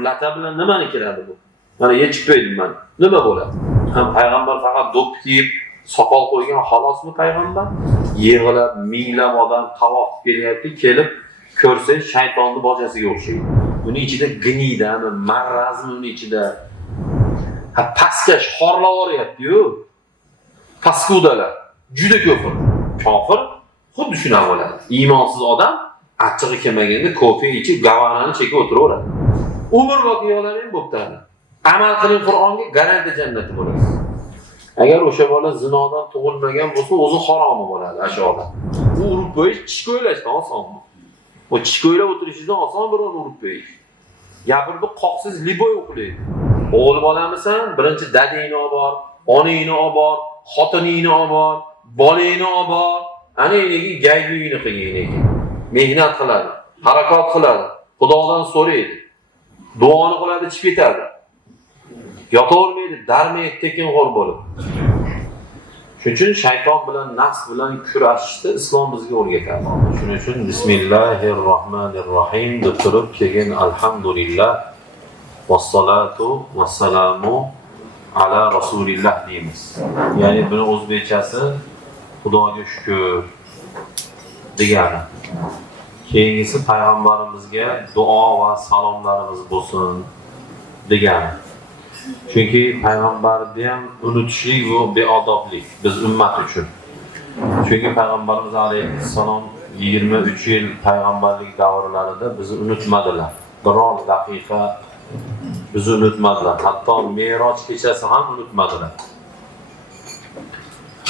bu lata bilan nimani kiradi bu? Mana yechib qo'ydim men. Nima bo'ladi? Ham payg'ambar faqat do'p kiyib, soqol qo'ygan xolosmi payg'ambar? Yig'ilib, minglab odam tavof kelyapti, kelib ko'rsa shaytonni bojasiga o'xshaydi. Buning ichida gnidami, marrazmi uning ichida. Ha pastkash xorlab o'ryapti-yu. Paskudalar juda ko'p. Kofir xuddi shunaqa bo'ladi. Iymonsiz odam achchig'i kelmaganda kofe ichib, gavanani chekib o'tiraveradi. Umrbod yo'laring bo'ptadi. Amal qiling Qur'onga, garantiya jannati bo'lasiz. Agar o'sha bola zinodan tug'ilmagan bo'lsa, o'zi haromi bo'ladi o'sha odam. U urib qo'yish, tish ko'ylashdan osonmi? O tish ko'ylab o'tirishingizdan oson birovni urib qo'yish. Gapirib qoqsiz liboy o'qiydi. O'g'il bolamisan, birinchi dadangni olib bor, onangni olib bor, xotiningni olib bor, bolangni olib bor. Ana endi gayguyini qilgan. Mehnat qiladi, harakat qiladi, Xudodan so'raydi. Duoni qiladi, chiqib ketadi. Yotavermaydi, darmaydi, tekinxo'r bo'lib. Shuning uchun shayton bilan, nafs bilan kurashishni islom bizga o'rgatadi. Shuning uchun bismillahirrohmanirrohim deb turib keyin alhamdulillah vassalatu vassalamu ala rasulillah deymiz. Ya'ni buni o'zbekchasi Xudoga shukr degani. Keyingisi payg'ambarimizga duo va salomlarimiz bo'lsin degani. Chunki payg'ambarni ham unutishlik bu beodoblik biz ummat uchun. Chunki payg'ambarimiz alayhissalom 23 yil payg'ambarlik davrlarida bizni unutmadilar. Biror daqiqa bizni unutmadilar. Hatto Me'roj kechasi ham unutmadilar.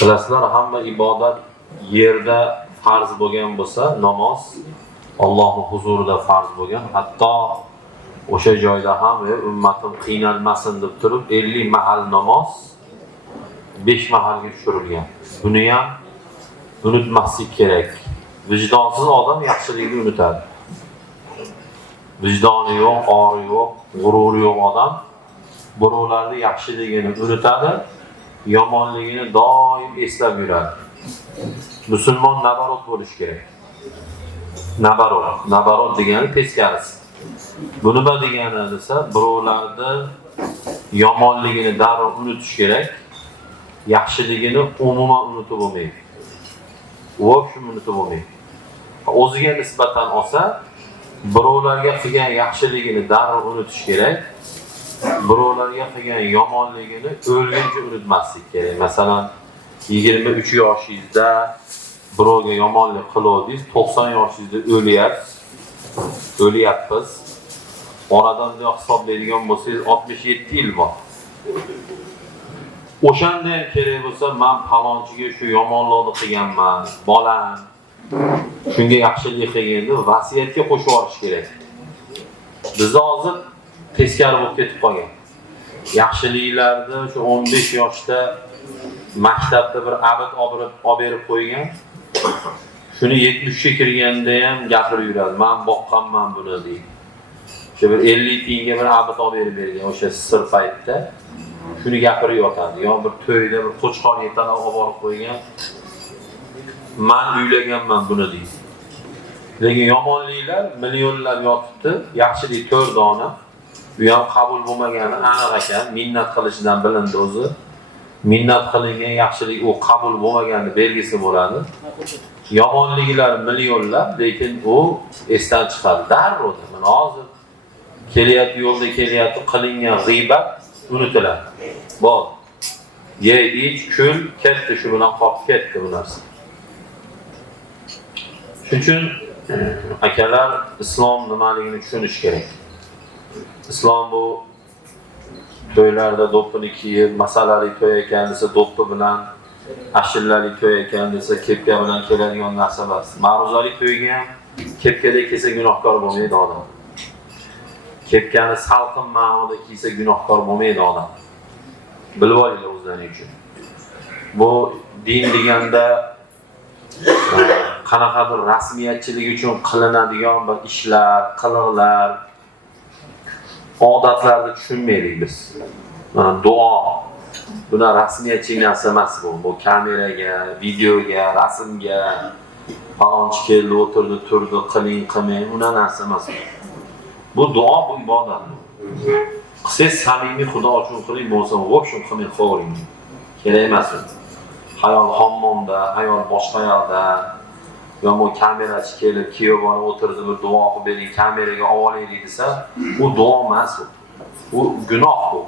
Bilasizlar, hamma ibodat yerda farz bo'lgan bo'lsa, namoz Allohning huzurida farz bo'lgan. Hatto o'sha joyda ham ummatim qiynalmasin deb turib 50 mahal namoz 5 mahalga tushirilgan. Buni ham unutmaslik kerak. Vijdonsiz odam yaxshilikni unutadi. Vijdoni yo'q, ori yo'q, g'ururi yo'q odam birovlarning yaxshiligini unutadi, yomonligini doim eslab yuradi. Musulmon nabarot bo'lish kerak. Nabarot degani teskarisi. Bu nima degani desa, birovlarni yomonligini darrov unutish kerak, yaxshiligini umuman unutib bo'lmaydi. Shuni unutib bo'lmaydi. O'ziga nisbatan olsa, birovlarga qilgan yaxshiligini darrov unutish kerak, birovlarga qilgan yomonligini o'lguncha unutmaslik kerak. Masalan, 23 yoshingizda birovga yomonlik qiluvdingiz, 90 yoshingizda o'lyapsiz. Oradan da hisoblaydigan bo'lsangiz 67 yil bor. O'shanda ham kerak bo'lsa, men palonchiga shu yomonlikni qilganman, bolam. Shunga yaxshilik qilganda vasiyatga qo'shib yuborish kerak. Biz hozir teskari bo'lib ketib qolgan. Yaxshiliklarni shu 15 yoshda maktabda bir abid olib berib qo'ygan. Shuni 70 ga kirganda ham gapirib yuradi. Men boqqanman buni deydi. O'sha bir 50 tiyinga bir abid olib berib bergan o'sha sir paytda. Shuni gapirib yotadi. Yo bir to'yda bir qo'chqor yetalab olib borib qo'ygan. Men uylaganman buni deydi. Lekin yomonliklar millionlab yotibdi, yaxshilik 4 dona. Bu ham qabul bo'lmagani aniq ekan, minnat qilishidan bilindi o'zi. Minnat qilingan yaxshilik u qabul bo'lmagani belgisi bo'ladi. Yomonliklar millionlab, lekin u esdan chiqadi. Darrov mana hozir kelyapti, yo'lda kelyapti, qilingan g'iybat unutiladi. Bor. Ye, ich, kul, ketdi, shu bilan qolib ketdi bu narsa. Shuning uchun akalar islom nimaligini tushunish kerak. Islom bu to'ylarda do'ppini kiyib, masalali to'y ekan desa do'ppi bilan, ashillali to'y ekan desa kepka bilan keladigan narsa emas. Ma'ruzali to'yga ham kepkada kelsa gunohkor bo'lmaydi odam. Kepkani salqin ma'noda kiysa gunohkor bo'lmaydi odam. Bilib olinglar o'zlaringiz uchun. Bu din deganda qanaqadir rasmiyatchilik uchun qilinadigan bir ishlar, qiliqlar, odatlarni tushunmaylik biz. Mana duo buni rasmiyatchilik narsa emas bu. Bu kameraga, videoga, rasmga falonchi keldi, o'tirdi, turdi, qiling, qilmang, una narsa emas. Bu duo, bu ibodat. Siz samimiy Xudo uchun qiling bo'lsa, vobshim qilmay qo'ying. Kerak emas. Hayol hammomda, hayol boshqa yoqda, yo'q kamerachi kelib, kuyovani o'tirdi, bir duo qilib bering, kameraga olaylik desa, u duo emas u. U gunoh bu.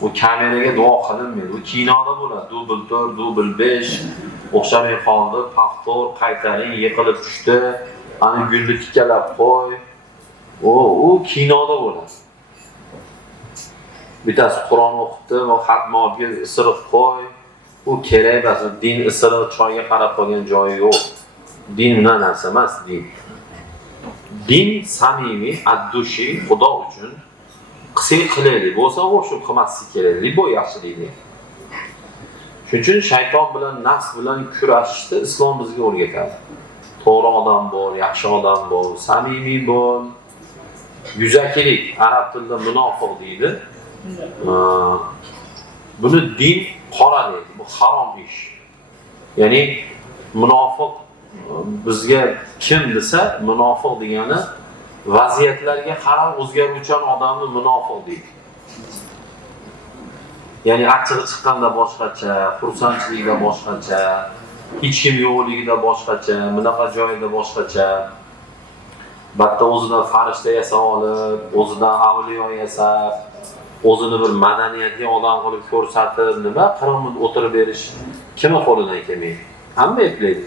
Bu kameraga duo qilinmaydi. Bu kinoda bo'ladi. Dubl 4, dubl 5 o'xshamay qoldi, paxtor qaytaring, yiqilib tushdi, ana gulni tikkalab qo'y. U kinoda bo'ladi. Bittasi Qur'on o'qitdi va xatmoga isiriq qo'y. U kerak emas. Din isiriq choyga qarab qolgan joyi yo'q. Din bunday narsa emas, din. Din samimiy, addushi Xudo uchun qilsak qilaylik, bo'lsa o'sha qilmaslik kerak, bu yaxshilikdir. Shuning uchun shayton bilan, nafs bilan kurashishni islom bizga o'rgatadi. To'g'ri odam bo'l, yaxshi odam bo'l, samimiy bo'l. Yuzakilik, arab tilida munofiq deydi. Buni din qoralaydi, bu harom ish. Ya'ni munofiq bizga kim desa, munofiq degani vaziyatlarga qarab o'zgaruvchan odamni munofiq deydi. Ya'ni achchig'i chiqqanda boshqacha, xursandchilikda boshqacha, hech kim yo'qligida boshqacha, bunaqa joyda boshqacha. Batta o'zidan farishta yasab olib, o'zidan avliyo yasab, o'zini bir madaniyatli odam qilib ko'rsatib, nima qiramid o'tirib berish kimni qo'lidan kelmaydi? Hamma eplaydi.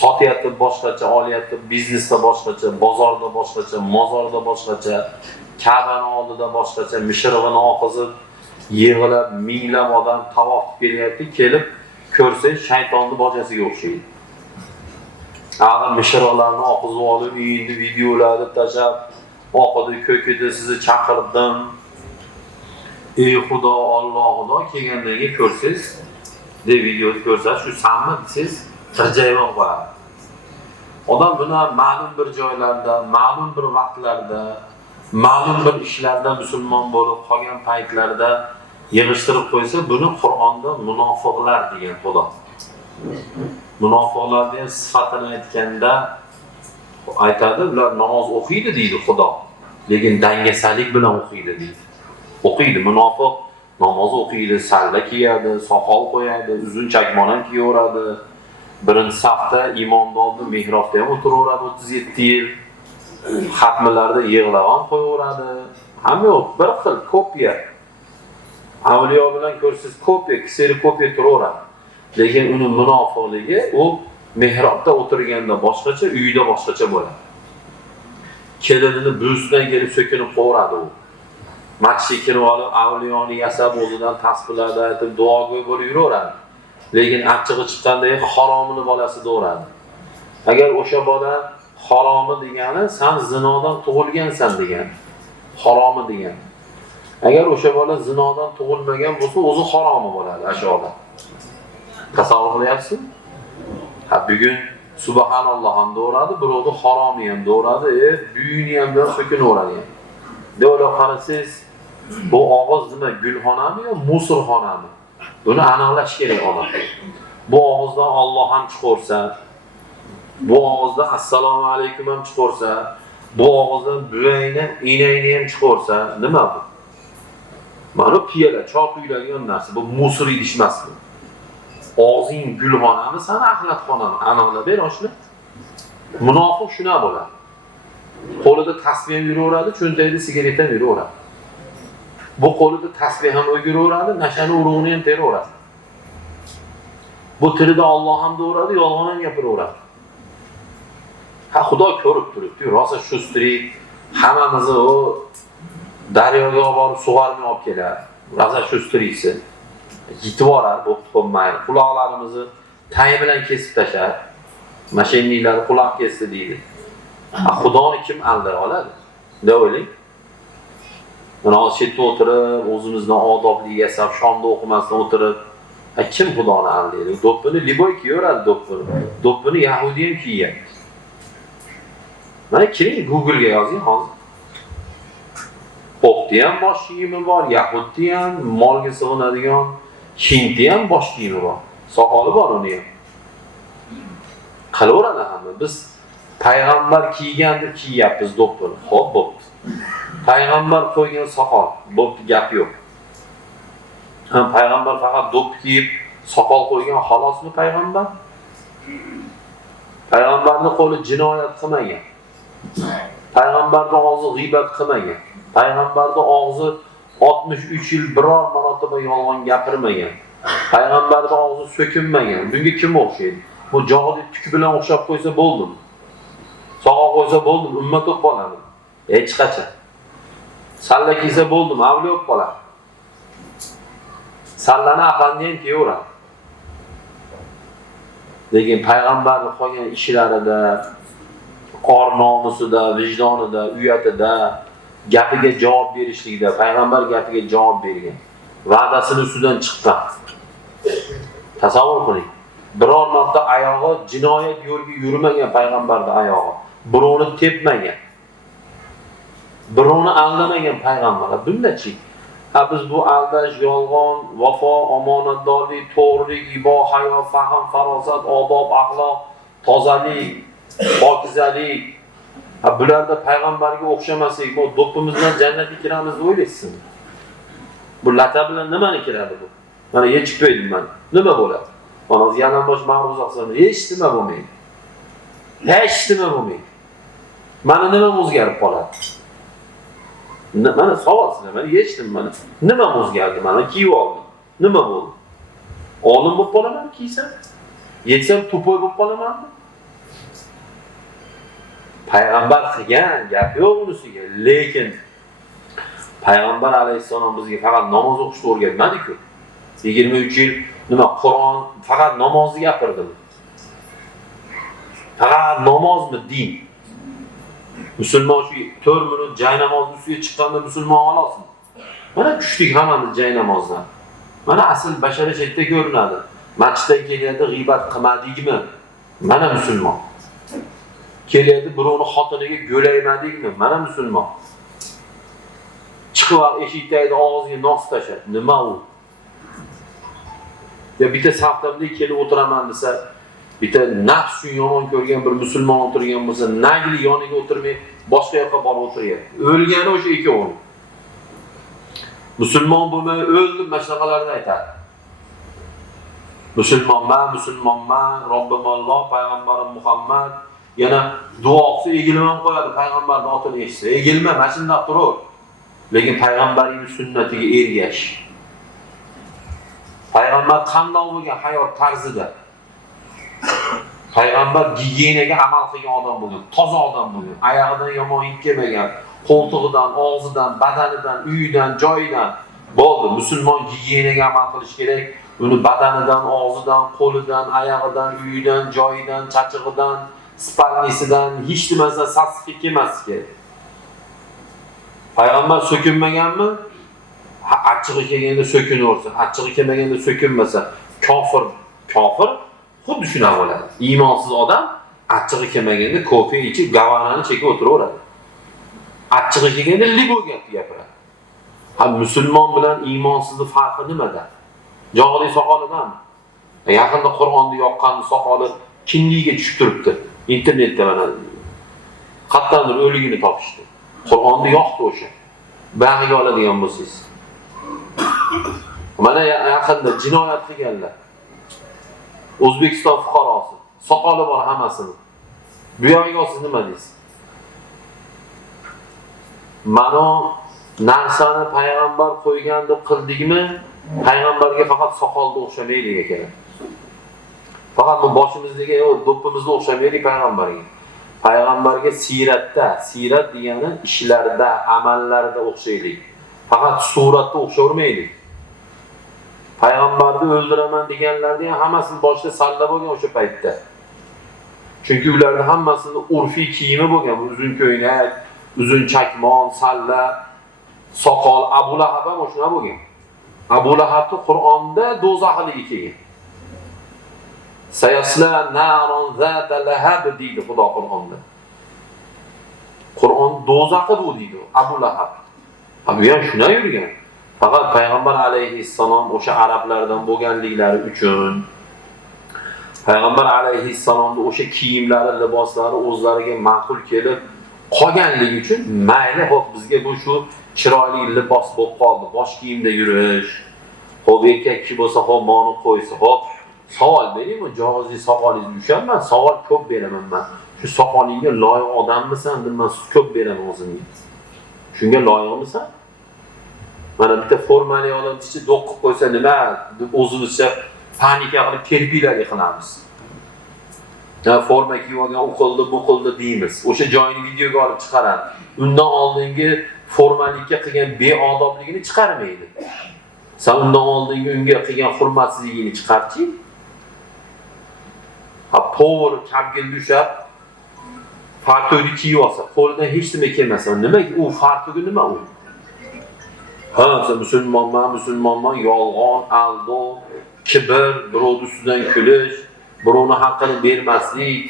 Sotyapti boshqacha, olyapti biznesda boshqacha, bozorda boshqacha, mozorda boshqacha, Ka'bani oldida boshqacha, mishrig'ini oqizib, yig'ilib, minglab odam tavof kelyapti, kelib ko'rsangiz shaytonning bojasiga o'xshaydi. Hali mishrig'larni oqizib olib, endi videolarni tashab, oqidi, ko'kidi sizni chaqirdim. Ey Xudo, Alloh, Xudo kelgandan keyin ko'rsangiz, deb videoni ko'rsat, shu sanmi desiz, tirjayib qo'yadi. Odam buni ma'lum bir joylarda, ma'lum bir vaqtlarda, ma'lum bir ishlarda musulmon bo'lib qolgan paytlarda yig'ishtirib qo'ysa, buni Qur'onda munofiqlar degan Xudo. Munofiqlarning sifatini aytganda aytadi, ular namoz o'qiydi deydi Xudo. Lekin dangasalik bilan o'qiydi deydi. O'qiydi, munofiq namoz o'qiydi, salla kiyadi, soqol qo'yadi, uzun chakmon ham kiyaveradi. Birinchi safda imomni oldida mehrobda ham o'tiraveradi 37 yil. Xatmlarda yig'lab ham qo'yaveradi. Hamma yo'q, bir xil kopiya. Avliyo bilan ko'rsiz kopiya, kisiri kopiya turaveradi. Lekin uni munofiqligi u mehrobda o'tirganda boshqacha, uyda boshqacha bo'ladi. Kelinini buzidan kelib so'kinib qo'yadi u. Masjidga kirib olib, avliyoni yasab o'zidan tasbihlarda aytib, duogo'y bo'lib yuraveradi. Lekin achchig'i chiqqanda haromini bolasi do'radi. Agar o'sha bola haromi degani sen zinodan tug'ilgansan degan. Haromi degan. Agar o'sha bola zinodan tug'ilmagan bo'lsa, o'zi haromi bo'ladi ashoda. Tasavvur qilyapsiz? Ha, bugun subhanalloh ham do'radi, birovni haromi ham do'radi, buyini ham bir so'kinaveradi. Devla qarasangiz, bu og'iz nima, gulxonami yo musulxonami? Buni aniqlash kerak odam. Bu og'izdan Alloh ham chiqarsa, bu og'izdan assalomu alaykum ham chiqarsa, bu og'izdan buvayni, inayni ham chiqarsa, nima bu? Mana piyala, choy quyiladigan narsa, bu musul idish emas bu. Og'zing gulxonami, sana axlatxonami? Aniqlab ber oshni. Munofiq shuna bo'ladi. Qo'lida tasbih ham yuraveradi, cho'ntagida sigaret ham yuraveradi. Bu qo'lida tasbih ham o'giraveradi, nashani urug'ini ham teraveradi. Bu tilida Alloh ham do'radi, yolg'on ham gapiraveradi. Ha, Xudo ko'rib turibdi, rosa shu strik hammamizni o daryoga borib sug'ormay olib keladi. Rosa shu striksi yetib orar, bo'pti qo'ymaydi. Quloqlarimizni tay bilan kesib tashlar. Mashinliklar quloq kesdi deydi. Ha, Xudoni kim alday oladi? Deb o'ylang. Mana chetda o'tirib, o'zimizdan odobli yasab, shomda o'qimasdan o'tirib, kim Xudoni aldaydi? Do'ppini liboy kiyaveradi do'ppini. Do'ppini Yahudi ham kiyadi. Mana kiring Google'ga yozing hozir. Qopti ham bosh kiyimi bor, Yahudi ham, molga sig'inadigan Hindi ham bosh kiyimi bor. Soqoli bor uni ham. Qilaveradi hamma. Biz Payg'ambar kiygandir, kiyyapmiz doktor. Xo'p, bo'pti. Payg'ambar qo'ygan soqol, bo'pti, gap yo'q. Payg'ambar faqat do'ppi kiyib, soqol qo'ygan xolosmi payg'ambar? Payg'ambarning qo'li jinoyat qilmagan. Payg'ambarning og'zi g'iybat qilmagan. Payg'ambarning og'zi 63 yil biror marotaba yolg'on gapirmagan. Payg'ambarning og'zi so'kinmagan. Bunga kim o'xshaydi? Bu jog'li tuk bilan o'xshab qo'ysa bo'ldimi? Soqol qo'ysa bo'ldimi? Ummat o'q qoladi. Hech qachon. Salla kiysa bo'ldimi? Avliyo o'q qoladi. Sallani aqlni ham kiyaveradi. Lekin payg'ambarning qolgan ishlarida, or nomusida, vijdonida, uyatida, gapiga javob berishlikda, payg'ambar gapiga javob bergan. Va'dasini ustidan chiqqan. Tasavvur qiling. Biror marta oyog'i jinoyat yo'lga yurmagan payg'ambarning oyog'i. Birovni tepmagan. Birovni aldamagan payg'ambar. Bundachi? Biz bu aldash, yolg'on, vafo, omonatdorlik, to'g'rilik, ibo, hayo, fahm, farosat, odob, axloq, tozalik, pokizalik. Bularda payg'ambarga o'xshamasak, bu do'ppimizdan jannatga kiramiz deb o'ylaysizmi? Bu lata bilan nimani kiradi bu? Mana yechib qo'ydim men. Nima bo'ladi? Mana yalang'och ma'ruza qilsam, hech nima bo'lmaydi. Hech nima bo'lmaydi. Mana nima o'zgarib qoladi? Mana savol sizlar, yechdim mana. Nima o'zgardi? Mana kiyib oldim. Nima bo'ldi? Olim bo'lib qolaman kiysam? Yetsam to'poy bo'lib qolamanmi? Payg'ambar qilgan gap yo'q unisiga, lekin Payg'ambar alayhissalom bizga faqat namoz o'qishni o'rgatmadi-ku. 23 yil nima Qur'on faqat namozni gapirdi. Faqat namozmi din? Musulmon shu 4 minut joy namozini ustiga chiqqanda musulmon olasizmi? Mana tushdik hammamiz joy namozdan. Mana asl bashariy chetda ko'rinadi. Masjidga kelganda g'iybat qilmadikmi? Mana musulmon. Keladi birovni xotiniga go'laymadikmi? Mana musulmon. Chiqib eshikdagi og'ziga nos tashadi. Nima u? Ya bitta saftamda kelib o'tiraman desa, bitta nafs uchun yomon ko'rgan bir musulmon o'tirgan bo'lsa, nagli yoniga o'tirmay boshqa yoqqa borib o'tirgan. O'lgani o'sha ikkovi. Musulmon bo'lmay o'ldim mashalaqalarni aytadi. Musulmonman, Robbim Alloh, payg'ambarim Muhammad. Yana duo qilsa egilmay qo'yadi payg'ambarning otini eshitsa. Egilma, mana shunday tur. Lekin payg'ambarning sunnatiga ergash. Payg'ambar qanday bo'lgan hayot tarzida? Payg'ambar gigiyenaga amal qilgan odam bo'lgan, toza odam bo'lgan, oyog'idan yomon hid kelmagan, qo'ltig'idan, og'zidan, badanidan, uyidan, joyidan bo'ldi. Musulmon gigiyenaga amal qilish kerak. Uni badanidan, og'zidan, qo'lidan, oyog'idan, uyidan, joyidan, chachig'idan, spalnisidan hech nimasidan sassiq kelmaslik kerak. Payg'ambar so'kinmaganmi? Achchig'i kelganda so'kinaversa, achchig'i kelmaganda so'kinmasa, kofir xuddi shunaqa bo'ladi. Iymonsiz odam achchig'i kelmaganda kofe ichib, gavanani chekib o'tiraveradi. Achchig'i kelganda libo gap gapiradi. Musulmon bilan iymonsizning farqi nimada? Jog'li soqolidan. Yaqinda Qur'onni yoqqan soqoli kinligiga tushib turibdi. Internetda mana qattandir o'ligini topishdi. Qur'onni yoqdi o'sha. Bag'iga oladigan bo'lsangiz. Mana yaqinda jinoyat qilganlar. O'zbekiston fuqarosi, soqoli bor hammasini. Bu yoqiga siz nima deysiz? Mana narsani payg'ambar qo'ygan deb qildikmi? Payg'ambarga faqat soqolda o'xshamaylik ekan. Faqat bu boshimizdagi do'ppimizda o'xshamaylik payg'ambarga. Payg'ambarga sirat degani ishlarda, amallarda o'xshaylik. Faqat suratda o'xshavermaylik. Payg'ambarni o'ldiraman deganlarning hammasini boshida salla bo'lgan o'sha paytda. Chunki ularning hammasini urfiy kiyimi bo'lgan, uzun ko'ylak, uzun chakmon, salla, soqol. Abu Lahab ham o'shuna bo'lgan. Abu Lahabni Qur'onda do'zaxligi kelgan. Sayasla naron zata lahab deydi Xudo Qur'onda. Qur'on do'zaxi bu deydi Abu Lahab. Bu ham shuna yurgan. Faqat payg'ambar alayhissalom o'sha arablardan bo'lganliklari uchun Payg'ambar alayhissalomning o'sha kiyimlari, liboslari o'zlariga ma'qul kelib qolganligi uchun mayli hop bizga bu shu chiroyli libos bo'lib qoldi, bosh kiyimda yurish. Hop erkak kishi bo'lsa hop ma'ni qo'ysa, hop savol bering, jog'izli soqolingizni ushanman, savol ko'p beraman men. Shu soqolingga loyiq odammisan deb men ko'p beraman o'zimga. Shunga loyiqmisan? Mana bitta formali odam ichi do'q qilib qo'ysa nima deb o'zimizcha panika qilib kelpilalik qilamiz. Forma kiyib olgan o'qildi, bu qildi deymiz. O'sha joyini videoga olib chiqaradi. Undan oldingi formalikka qilgan beodobligini chiqarmaydi. Sen undan oldingi unga qilgan hurmatsizligini chiqarchi. Ha to'g'ri kabgilga ushab farto'ni kiyib olsa, qo'lidan hech nima kelmasa, nima u farto'gi nima u? Ha, sen musulmonman, yolg'on, aldov, kibr, birovning ustidan kulish, birovning haqqini bermaslik,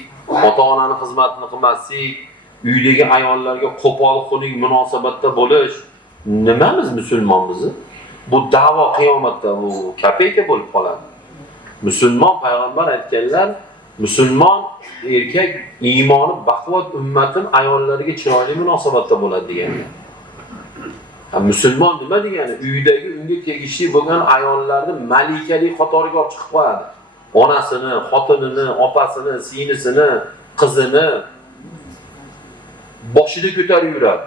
ota-onaning xizmatini qilmaslik, uydagi ayollarga qo'pol xunuk munosabatda bo'lish. Nimamiz musulmonmiz? Bu da'vo qiyomatda bu kapeyka bo'lib qoladi. Musulmon payg'ambar aytganlar, musulmon erkak iymoni baquvvat ummatin ayollariga chiroyli munosabatda bo'ladi deganlar. Musulmon nima degani? Uydagi unga tegishli bo'lgan ayollarni malikali qatoriga olib chiqib qo'yadi. Onasini, xotinini, opasini, singlisini, qizini boshida ko'tarib yuradi.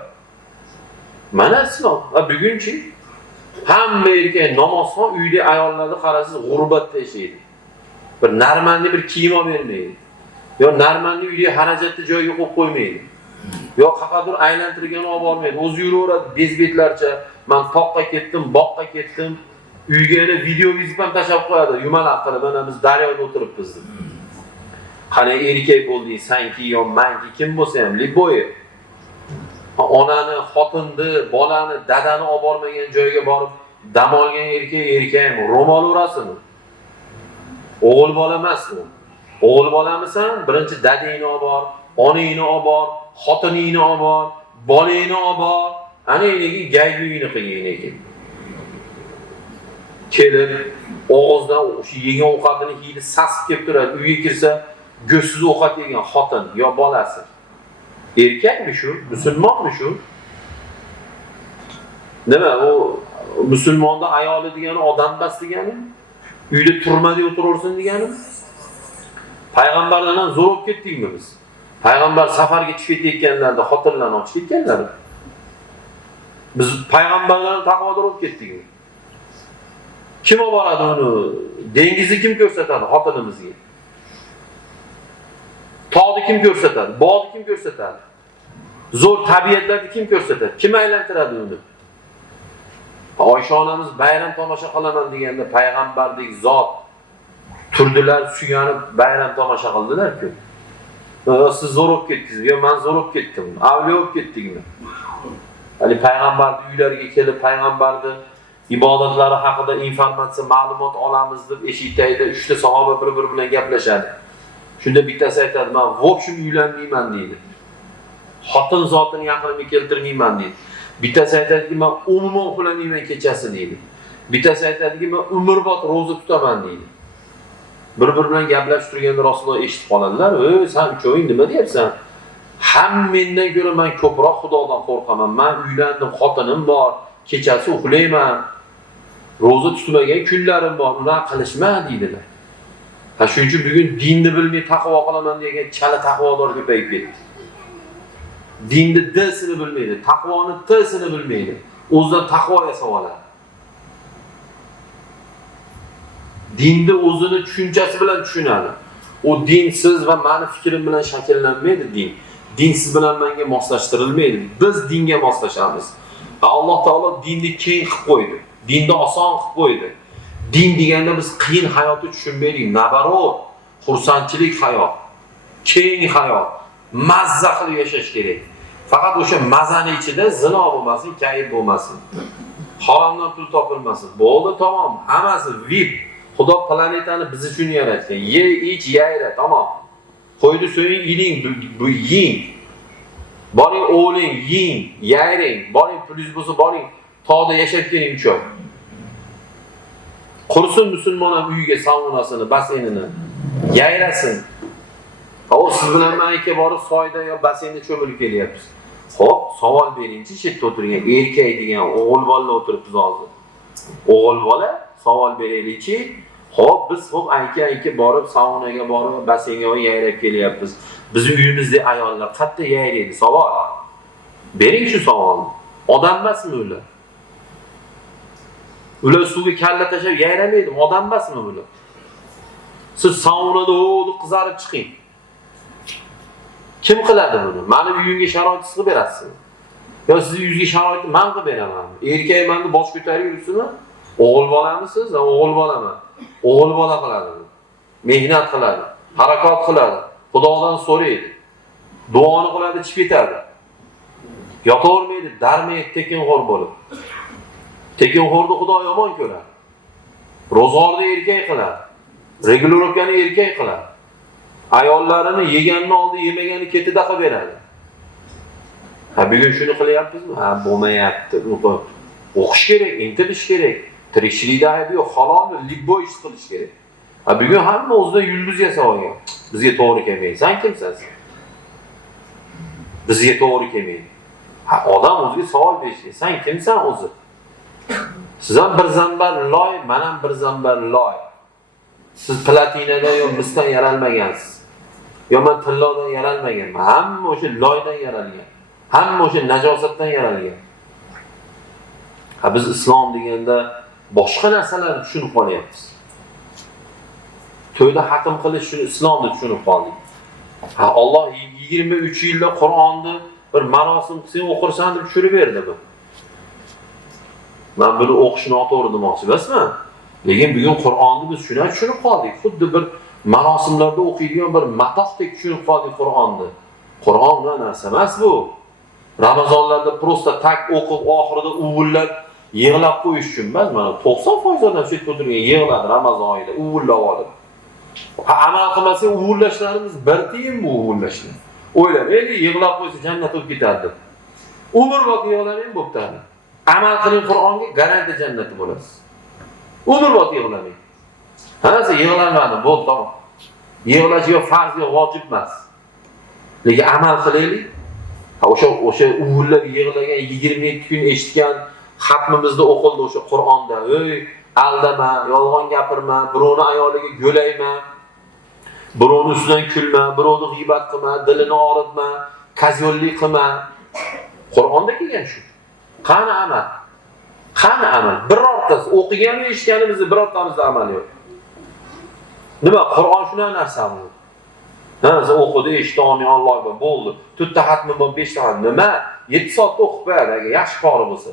Mana islom. Bugunchi hamma erkak namozxon uyda ayollarni qarasiz g'urbatda yashaydi. Bir normalniy bir kiyim olib bermaydi. Yo normalniy uyda xarajatni joyiga qo'yib qo'ymaydi. Yo qaqadir aylantirgan olib bormaydi. O'zi yuraveradi bezbetlarcha. Men toqqa ketdim, boqqa ketdim. Uyga yana video yozib ham tashab qo'yadi. Yumalaq qilib, mana biz daryoda o'tiribmiz deb. Qani erkak bo'lding, sanki yo manki kim bo'lsa ham liboy. Onani, xotinni, bolani, dadani olib bormagan joyga borib dam olgan erkak ham ro'mol o'rasimi? O'g'il bola emasmi? O'g'il bolamisan? Birinchi dadangni olib bor, onangni olib bor, xotiningni olib bor, bolangni olib bor. Ana enigi gayguyini qilgan ekan. Kelib, og'izdan o'sha yegan ovqatini hidi sasib kelib turadi. Uyga kirsa, go'siz ovqat yegan xotin yo bolasi. Erkakmi shu? Musulmonmi shu? Nima u musulmonda ayoli degani odam bas degani? Uyda turmada o'tiraversin degani? Payg'ambardan zo'r olib ketdikmi biz? Payg'ambar safarga chiqib ketganlarda xotinlarni olib ketganlar. Biz payg'ambarlarni taqvodor olib ketdikmi? Kim olib boradi uni? Dengizni kim ko'rsatadi xotinimizga? Tog'ni kim ko'rsatadi? Bog'ni kim ko'rsatadi? Zo'r tabiatlarni kim ko'rsatadi? Kim aylantiradi uni? Oysha onamiz bayram tomosha qilaman deganda payg'ambardek zot turdilar, suyanib bayram tomosha qildilar-ku. Siz zo'r olib ketdingiz, yo men zo'r olib ketdim. Avliyo olib ketdingmi? Hali payg'ambarning uylariga kelib payg'ambarni ibodatlari haqida informatsiya, ma'lumot olamiz deb eshikdagida 3 ta sahoba bir-biri bilan gaplashadi. Shunda bittasi aytadi, men vobshim uylanmayman deydi. Xotin zotini yaqinimga keltirmayman deydi. Bittasi aytadiki, men umuman uxlamayman kechasi deydi. Bittasi aytadiki, men umrbod roza tutaman deydi. Bir-biri bilan gaplashib turganda Rasululloh eshitib qoladilar. Sen ucho'ying nima deyapsan? Mendan ko'ra men ko'proq Xudodan qo'rqaman. Men uylandim, xotinim bor, kechasi uxlayman. Roza tutmagan kunlarim bor, ular qilishma deydilar. Shuning uchun bugun dinni bilmay taqvo qilaman degan chala taqvodor ko'payib ketdi. Dinni D-sini bilmaydi, taqvoni T-sini bilmaydi. O'zidan taqvo yasab oladi. Dinni o'zini tushunchasi bilan tushunadi. O din siz va meni fikrim bilan shakllanmaydi din. Din siz bilan menga moslashtirilmaydi. Biz dinga moslashamiz. Alloh taolo dinni keng qilib qo'ydi. Dinni oson qilib qo'ydi. Din deganda biz qiyin hayotni tushunmaylik. Nabarot, xursandchilik hayot, keng hayot, mazza qilib yashash kerak. Faqat o'sha mazani ichida zino bo'lmasin, kayib bo'lmasin. Haromdan pul topilmasin. Bo'ldi, tamom, hammasi VIP. Xudo planetani biz uchun yaratgan. Ye, ich, yayra, tamom. Qo'ydi so'ying, iling, bu ying. Boring o'g'ling, ying, yayring. Boring pulingiz bo'lsa, boring tog'da yashab keling 3 oy. Qursin musulmon ham uyiga saunasini, baseynini. Yayrasin. O siz bilan men aka borib soyda yo basseynda cho'milib kelyapmiz. Xo'p, savol beringchi, chetda o'tirgan erkak degan o'g'il bola o'tiribmiz hozir. O'g'il bola savol beraylikchi. Xo'p, biz aka borib saunaga borib basseynga yayrab kelyapmiz. Bizning uyimizda ayollar qayerda yayraydi? Savol. Bering shu savolni. Odam emasmi ular? Ular suvga kalla tashlab yayramaydi, odam emasmi bular? Siz saunada o'di qizarib chiqing. Kim qiladi buni? Meni uyimga sharoit qilib berasizmi? Yo siz uyingizga sharoitni men qilib beramanmi? Erkak meni bosh ko'tarib yursizmi? O'g'il bolamisiz? O'g'il bolaman. O'g'il bola qiladi. Mehnat qiladi, harakat qiladi, Xudodan so'raydi. Duoni qiladi, chiqib ketadi. Yotavermaydi, darmaydi, tekinxo'r bo'lib. Tekinxo'rni Xudo yomon ko'radi. Ro'zg'orni erkak qiladi. Regulirovkani erkak qiladi. Ayollarini yeganni oldi, yemagani ketida qilib beradi. Bugun shuni qilyapmizmi? Bo'lmayapti. O'qish kerak, intilish kerak. Tirikchilikda aybi yo'q, halolni libbo ish qilish kerak. Bugun hamma o'zida yulduz yasab olgan. Bizga to'g'ri kelmaydi. Sen kimsan? Bizga to'g'ri kelmaydi. Odam o'ziga savol berishdi. Sen kimsan o'zi? Siz ham bir zambar loy, men ham bir zambar loy. Siz platinadan yo misdan yaralmagansiz. Yo men tillodan yaralmaganman. Hamma o'sha loydan yaralgan. Hamma o'sha najosatdan yaralgan. Biz islom deganda boshqa narsalarni tushunib qolyapmiz. To'yda xatm qilish shuni islomni tushunib qoldik. Alloh 23 yilda Qur'onni bir marosim qilsang o'qirsan deb tushirib berdi bu. Men buni o'qishni noto'g'ri demoqchi emasman. Lekin bugun Qur'onni biz shuni tushunib qoldik. Xuddi bir marosimlarda o'qiydigan bir matohdek tushunib qoldik Qur'onni. Qur'on bu narsa emas bu. Ramazonlarda prosta tak o'qib oxirida uvillab yig'lab qo'yish uchun emas. Mana 90% odam shu yerda o'tirgan yig'ladi Ramazon oyida uvillab olib. Amal qilmasa uvillashlarimiz bir tiyin bu uvillashlar. O'ylab, yig'lab qo'ysa jannat o'tib ketadi. Umrbod yig'lamang bo'ptadi. Amal qiling Qur'onga garantiya jannati bo'lasiz. Umrbod yig'lamang. Siz yig'lanmadi, bo'ldi, tamom. Yig'lash yo farz yo vojib emas. Lekin amal qilaylik. O'sha uvillab yig'lagan 27 kun eshitgan xatmimizda o'qildi o'sha Qur'onda. Aldama, yolg'on gapirma, birovni ayoliga go'layma, birovni ustidan kulma, birovni g'iybat qilma, dilini og'ritma, kazyollik qilma. Qur'onda kelgan shu. Qani amal? Qani amal? Birortasi o'qigan va eshitganimizda birortamizda amal yo'q. Nima? Qur'on shunday narsami? Siz o'qidi, eshitdingiz, Alloh bo'ldi. 4 ta xatmi bor, 5 ta xatmi. Nima? 7 soatda o'qib qo'yadi agar yaxshi qori bo'lsa.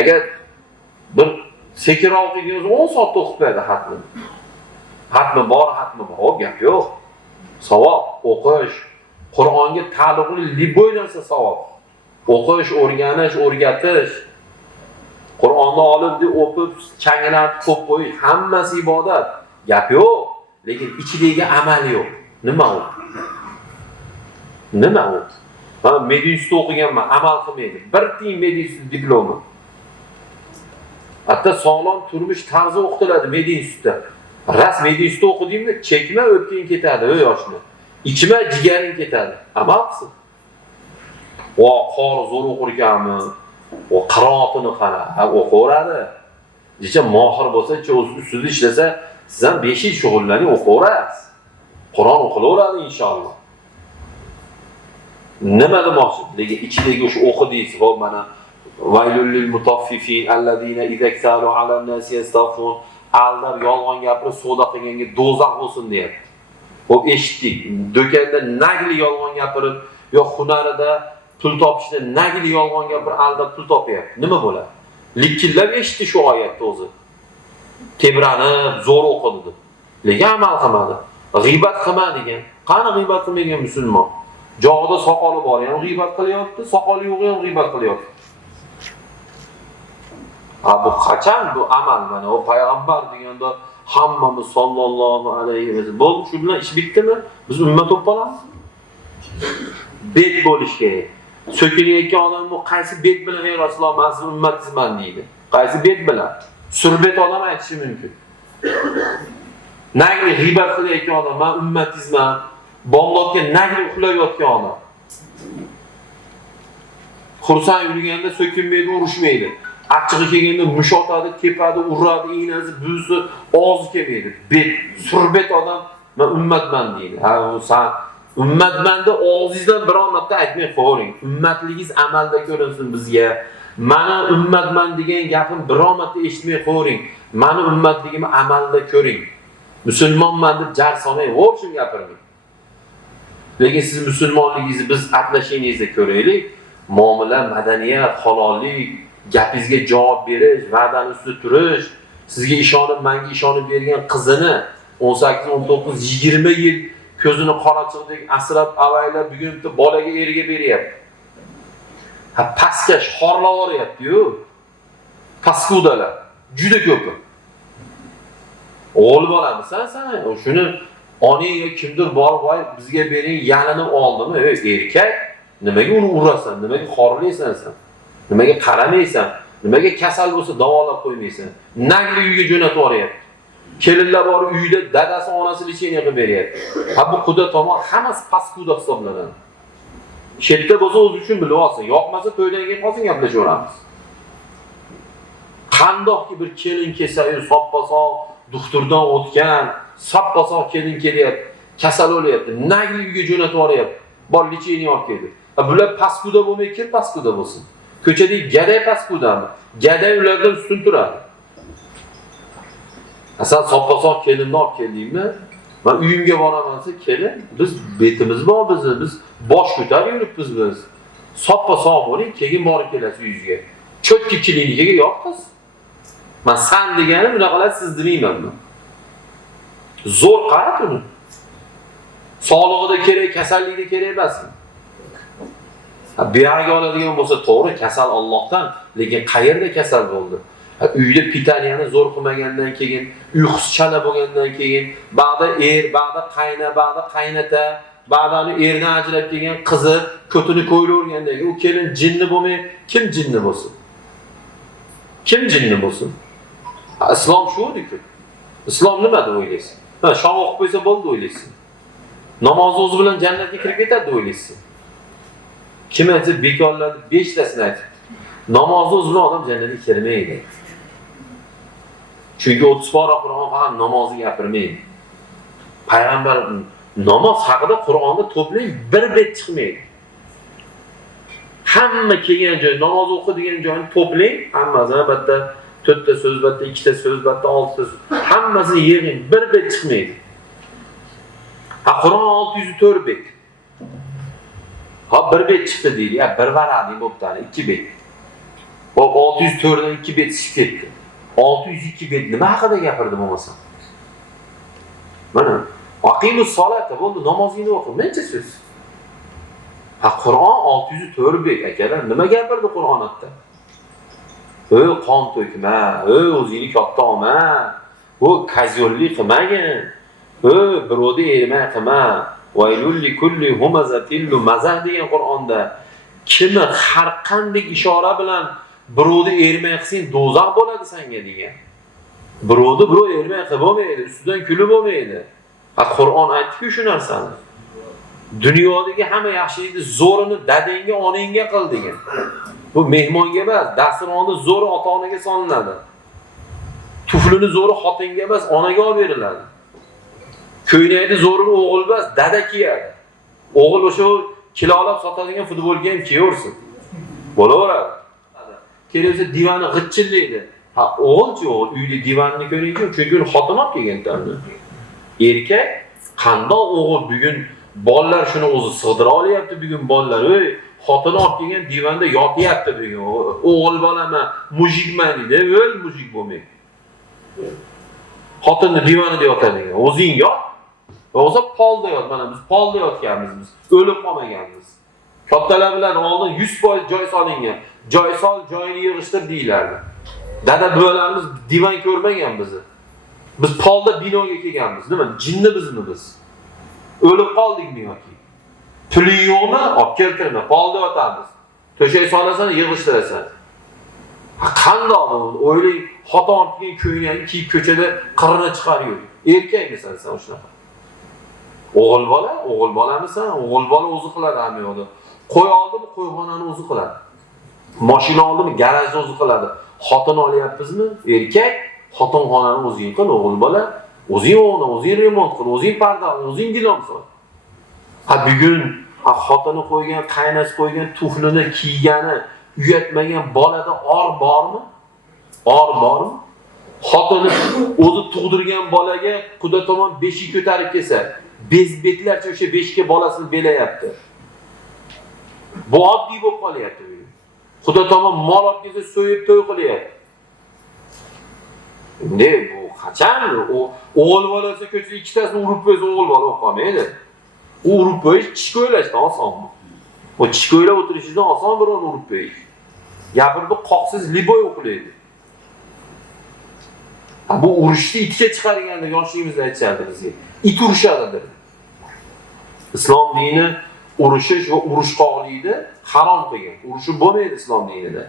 Agar bir sekiroq o'qigansiz 10 soatda o'qib qo'yadi xatni. Xatmi bor, hop gap yo'q. Savob o'qish, Qur'onga taalluqli liboy narsa savob. O'qish, o'rganish, o'rgatish. Qur'onni olib deb o'qib, changilarni qo'yib qo'yish, hammasi ibodat. Gap yo'q, lekin ichidagi amal yo'q. Nima u? Nima u? Men medinstitutda o'qiganman, amal qilmaydi. Bir tiyin medinstitut diplomi. Hatta sog'lom turmush tarzi o'qitiladi medinstitutda. Ras medinstitutda o'qidingmi, chekma o'pking ketadi, yoshni. Ichma jigaring ketadi. Amal qilsin. Qori zo'r o'qir ekanmi? Qiroatini qara, o'qiveradi. Necha mohir bo'lsa-chi, o'z ustida ishlasa, siz ham 5 yil shug'ullaning o'qiverasiz. Qur'on o'qilaveradi inshaalloh. Nima demoqchi? Lekin ichidagi o'sha o'qidingiz, xo'p mana vaylul lil mutaffifin allazina idaktalu alan nasi yastafun aldab yolg'on gapirib savdo qilganga do'zax bo'lsin deyapti. Xo'p eshitdik. Do'konda nagli yolg'on gapirib, yo hunarida pul topishda nagli yolg'on gapirib aldab pul topyapti. Nima bo'ladi? Likillab eshitdi shu oyatni o'zi. Tebranib, zo'r o'qidi deb. Lekin amal qilmadi. G'iybat qilma degan. Qani g'iybat qilmagan musulmon? Jo'g'ida soqoli bor ham g'iybat qilyapti, soqoli yo'q ham g'iybat qilyapti. Bu qachon bu amal mana o payg'ambar deganda hammamiz sollallohu alayhi va sallam bo'ldi, shu bilan ish bitdimi? Biz ummat bo'lib qolamiz. Bet bo'lish kerak. So'kinayotgan odam bu qaysi bet bilan ey Rasululloh men siz ummatizman deydi. Qaysi bet bilan? Surbet odam aytishi mumkin. Nagli g'iybat qilayotgan odam, men ummatizman. Bomdodga nagli uxlayotgan odam. Xursand yurganda so'kinmaydi, urushmaydi. Achchig'i kelganda mush otadi, tepadi, uradi, iynasi, buzi, og'zi kelmaydi. Bet, surbet odam men ummatman deydi. Ha, sen ummatmanda og'zingizdan biror marta aytmay qo'ying. Ummatligingiz amalda ko'rinsin bizga. Meni ummatman degan gapim biror marta eshitmay qo'ying. Meni ummatligimni amalda ko'ring. Musulmonman deb jar solmay, o'rshun gapirmang. Lekin siz musulmonligingizni biz atlashiningizda ko'raylik. Muomala, madaniyat, halollik, gapingizga javob berish, va'dani ustida turish, sizga ishonib, menga ishonib bergan qizini 18, 19, 20 yil ko'zini qorachiqdek asrab, avaylab bugun bolaga eriga beryapti. Ha, pastkash xorlab yuboryapti-yu. Paskudalar juda ko'p. O'g'il bolamisan sen? Shuni onang kimdir borib voy bizga bering, yalinib oldimi? Erkak, nimaga uni urasan? Nimaga xorlaysan sen? Nimaga qaramaysan? Nimaga kasal bo'lsa davolab qo'ymaysan? Nagli uyga jo'natib yuboryapti. Kelinlar bor uyda dadasi, onasi lecheniya qilib beryapti. Ha, bu quda tomon hammasi paskuda hisoblanadi. Shetda bo'lsa o'zi uchun bilib olsin, yoqmasa to'ydan keyin qolsin gaplashaveramiz. Qandoqki bir kelin kelsa-yu soppa-sog' doktordan o'tgan, soppa-sog' kelin kelyapti, kasal o'lyapti, nagli uyga jo'natib yuboryapti. Bor lecheniya olib keldi. Bular paskuda bo'lmay, kim paskuda bo'lsin? Ko'chadagi gaday paskudami? Gaday ulardan ustun turadi. Asal soppa-sog' kelinni olib keldingmi? Men uyimga boraman desa, kelin, biz betimiz bor bizni, biz bosh ko'tarib yuribmiz biz. Soppa-sog' bo'ling, keyin borib kelasiz uyingizga. Cho'tki klinikaga yo'qsiz. Men san degani bunaqalar siz demayman men. Zo'r qarab uni. Sog'lig'ida kerak, kasalligida kerak emasmi? Biyaga oladigan bo'lsa to'g'ri, kasal Allohdan, lekin qayerda kasal bo'ldi? Uyda pitaniyani zo'r qilmagandan keyin, uyqusi chala bo'lgandan keyin, ba'da ba'da qayna, ba'da qaynata, ba'dani erdan ajrab kelgan qizi ko'tini ko'ylavergandan keyin u kelin jinni bo'lmay, kim jinni bo'lsin? Kim jinni bo'lsin? Islom shu-ku. Islom nima deb o'ylaysiz? Ha, shom o'qib qo'ysa bo'ldi o'ylaysiz. Namoz o'zi bilan jannatga kirib ketadi deb o'ylaysiz. Kim aytsa bekorlarni 5 tasini aytdi. Namoz o'zi bilan odam jannatga kirmaydi. Chunki 30 pora Qur'on faqat namozni gapirmaydi. Payg'ambar namoz haqida Qur'onda to'plang bir bet chiqmaydi. Hamma kelgan joy, namoz o'qi degan joyni to'plang, hammasi albatta 4 ta so'z, albatta 2 ta so'z, albatta 6 ta so'z. Hammasini yig'ing, bir bet chiqmaydi. Ha, Qur'on 604 bet. Ha, bir bet chiqdi deydi. Ya bir varaqning bo'ptani, 2 bet. Hop, 604 dan 2 bet chiqib ketdi. 602 bet nima haqida gapirdi bo'lmasa? Mana aqimus solata bo'ldi, namozingni o'qi, mencha so'z. Ha, Qur'on 604 bet akalar, nima gapirdi Qur'onda? Qon to'kma, o'zingni katta olma, kazyollik qilmagin, birovni erma qilma, vaylul likulli humazatin lumazah degan Qur'onda kimni har qanday ishora bilan birovni ermay qilsang do'zax bo'ladi senga degan. Birovni birov ermay qilib bo'lmaydi, ustidan kulib bo'lmaydi. Ha, Qur'on aytdi-ku shu narsani. Dunyodagi hamma yaxshilikni zo'rini dadangga, onangga qil degan. Bu mehmonga emas, dasturxonda zo'ri ota-onaga solinadi. Tuflini zo'ri xotinga emas, onaga olib beriladi. Ko'ynakni zo'rini o'g'il emas, dada kiyadi. O'g'il o'sha kilolab sotadigan futbolga ham kiyaversin. Bo'laveradi. Kelsa divani g'itchillaydi. Ha, o'g'ilchi o'g'il uyda divanni ko'raydi, chunki uni xotin olib kelgan-da. Erkak qandoq o'g'il bugun bolalar shuni o'zi sig'dira olyapti bugun bolalar. Xotin olib kelgan divanda yotyapti bugun. O'g'il bolaman, mujikman deydi. O'l mujik bo'lmaydi. Xotinni divanida yotadigan. O'zing yot. O'zi polda yot. Mana biz polda yotganmiz biz. O'lib qolmaganmiz. Kattalar bilan oldin 100% joy solingan. Joy sol, joyini yig'ishtir deylardi. Dada buvalarimiz divan ko'rmagan bizni. Biz polda binoga kelganmiz. Nima? Jinni bizmi biz? O'lib qoldikmi yoki? Puling yo'qmi? Olib keltirma. Polda yotamiz. To'shak solasan, yig'ishtirasan. Qandoq bu? O'ylang, xotin olib kelgan ko'ylakni kiyib ko'chada qirini chiqariyor. Erkakmisan sen shunaqa? O'g'il bolamisan? O'g'il bola o'zi qiladi hamma yo'lda. Qo'y oldimi, qo'yxonani o'zi qiladi. Mashina oldimi, garajni o'zi qiladi. Xotin olyapmizmi? Erkak xotinxonani o'zing qil, o'g'il bola. O'zing o'g'ni, o'zing remont qil, o'zing parda, o'zing gilam sol. Bugun xotini qo'ygan, qaynasi qo'ygan tuflini kiygani uyatmagan bolada or bormi? Or bormi? Xotini o'zi tug'dirgan bolaga Xudo tomon beshik ko'tarib kelsa, bezbetlarcha o'sha beshikka bolasini belayapti. Bu oddiy bo'lib qolyapti. Xudo tomon mol olib kelsa, so'yib to'y qilyapti. Ne bu qachon? O'g'il bolasi ko'chada ikkitasini urib qo'ysa, o'g'il bola bo'lib qolmaydi. U urib qo'yish tish ko'ylashdan osonmi? O tish ko'ylab o'tirishdan oson birovni urib qo'yish. Gapirdi qoqsiz liboy o'qilaydi. Bu urushni itga chiqarganda yoshligimizda aytishardi bizga. It urishadi. Islom dini urushish va urushqoqlikni harom qilgan. Urushib bo'lmaydi islom dinida.